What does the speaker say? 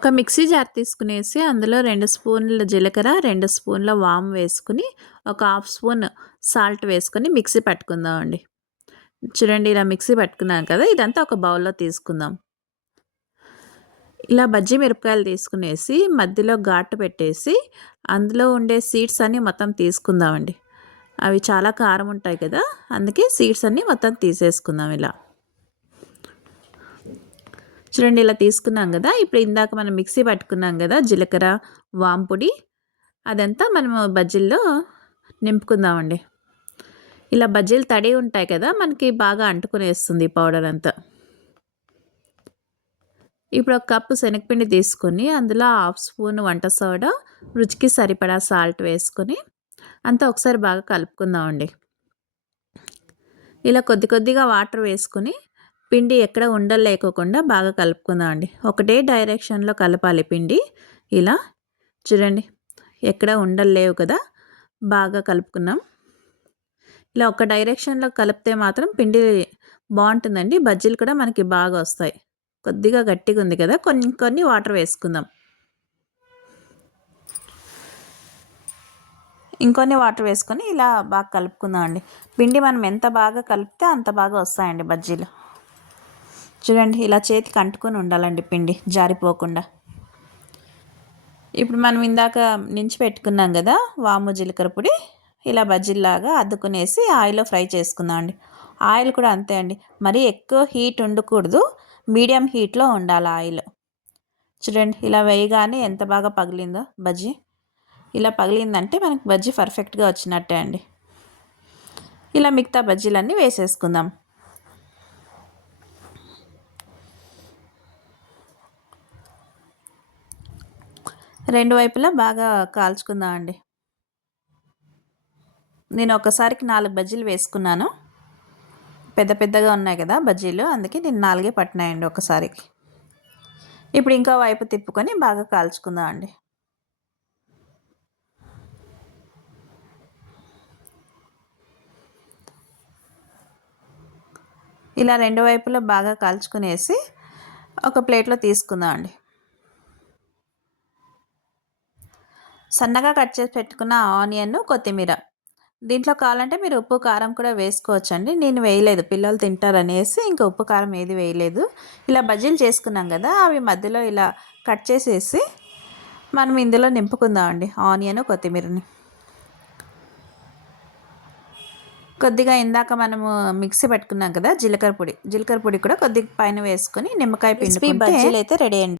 ఒక mixie jar తీసుకునేసి అందులో 2 స్పూన్ల జీలకర్ర, 2 స్పూన్ల వాము వేసుకొని, ఒక హాఫ్ స్పూన్ సాల్ట్ వేసుకొని మిక్సీ పట్టుకుందామండి. చూడండి ఇలా మిక్సీ పట్టుకున్నాం కదా! ఇదంతా ఒక బౌల్‌లో తీసుకుందాం. ఇలా బజ్జీ మిరపకాయలు తీసుకునేసి మధ్యలో ఘాటు పెట్టేసి, అందులో ఉండే సీడ్స్ అన్నీ మొత్తం తీసుకుందామండి. అవి చాలా కారం ఉంటాయి కదా! అందుకే సీడ్స్ అన్నీ మొత్తం తీసేసుకుందాం ఇలా. చూడండి ఇలా తీసుకున్నాం కదా! ఇప్పుడు ఇందాక మనం మిక్సీ పట్టుకున్నాం కదా! జీలకర్ర, వాము పొడి అదంతా మనము బజ్జీల్లో నింపుకుందామండి. ఇలా బజ్జీలు తడి ఉంటాయి కదా! మనకి బాగా అంటుకునేస్తుంది ఈ పౌడర్ అంతా. ఇప్పుడు ఒక కప్పు శనగపిండి తీసుకొని అందులో హాఫ్ స్పూన్ వంట సోడా, రుచికి సరిపడా సాల్ట్ వేసుకొని అంతా ఒకసారి బాగా కలుపుకుందామండి. ఇలా కొద్ది కొద్దిగా వాటర్ వేసుకొని పిండి ఎక్కడ ఉండలు లేకోకుండా బాగా కలుపుకుందామండి. ఒకటే డైరెక్షన్‌లో కలపాలి పిండి. ఇలా చూడండి ఎక్కడ ఉండలు లేవు కదా! బాగా కలుపుకున్నాం. ఇలా ఒక డైరెక్షన్‌లో కలిపితే మాత్రం పిండి బావుంటుందండి. బజ్జీలు కూడా మనకి బాగా వస్తాయి. కొద్దిగా గట్టిగా ఉంది కదా! కొన్ని కొన్ని వాటర్ వేసుకుందాం. ఇంకొన్ని వాటర్ వేసుకొని ఇలా బాగా కలుపుకుందామండి. పిండి మనం ఎంత బాగా కలిపితే అంత బాగా వస్తాయండి బజ్జీలు. చూడండి ఇలా చేతికి అంటుకొని ఉండాలండి పిండి జారిపోకుండా. ఇప్పుడు మనం ఇందాక నించి పెట్టుకున్నాం కదా! వాము, జీలకర్ర పొడి ఇలా బజ్జీల్లాగా అద్దుకునేసి ఆయిల్‌లో ఫ్రై చేసుకుందామండి. ఆయిల్ కూడా అంతే అండి. మరీ ఎక్కువ హీట్ ఉండకూడదు. మీడియం హీట్‌లో ఉండాలి ఆయిల్. చూడండి ఇలా వేయగానే ఎంత బాగా పగిలిందో బజ్జీ. ఇలా పగిలిందంటే మనకి బజ్జీ పర్ఫెక్ట్‌గా వచ్చినట్టే అండి. ఇలా మిగతా బజ్జీలన్నీ వేసేసుకుందాం. రెండు వైపులా బాగా కాల్చుకుందామండి. నేను ఒకసారికి 4 బజ్జీలు వేసుకున్నాను. పెద్ద పెద్దగా ఉన్నాయి కదా బజ్జీలు, అందుకే నేను 4 పట్టినాయండి ఒకసారికి. ఇప్పుడు ఇంకో వైపు తిప్పుకొని బాగా కాల్చుకుందామండి. ఇలా రెండు వైపులా బాగా కాల్చుకునేసి ఒక ప్లేట్లో తీసుకుందామండి. సన్నగా కట్ చేసి పెట్టుకున్న ఆనియన్, కొత్తిమీర. దీంట్లో కావాలంటే మీరు ఉప్పు, కారం కూడా వేసుకోవచ్చండి. నేను వేయలేదు పిల్లలు తింటారనేసి ఇంకా ఉప్పు, కారం ఏది వేయలేదు. ఇలా బజ్జీలు చేసుకున్నాం కదా! అవి మధ్యలో ఇలా కట్ చేసేసి మనం ఇందులో నింపుకుందామండి ఆనియన్, కొత్తిమీరని. కొద్దిగా ఇందాక మనము మిక్సీ పెట్టుకున్నాం కదా! జీలకర్ర పొడి కూడా కొద్దిగా పైన వేసుకొని నిమ్మకాయ పిండుకుంటే బజ్జీలు అయితే రెడీ అండి.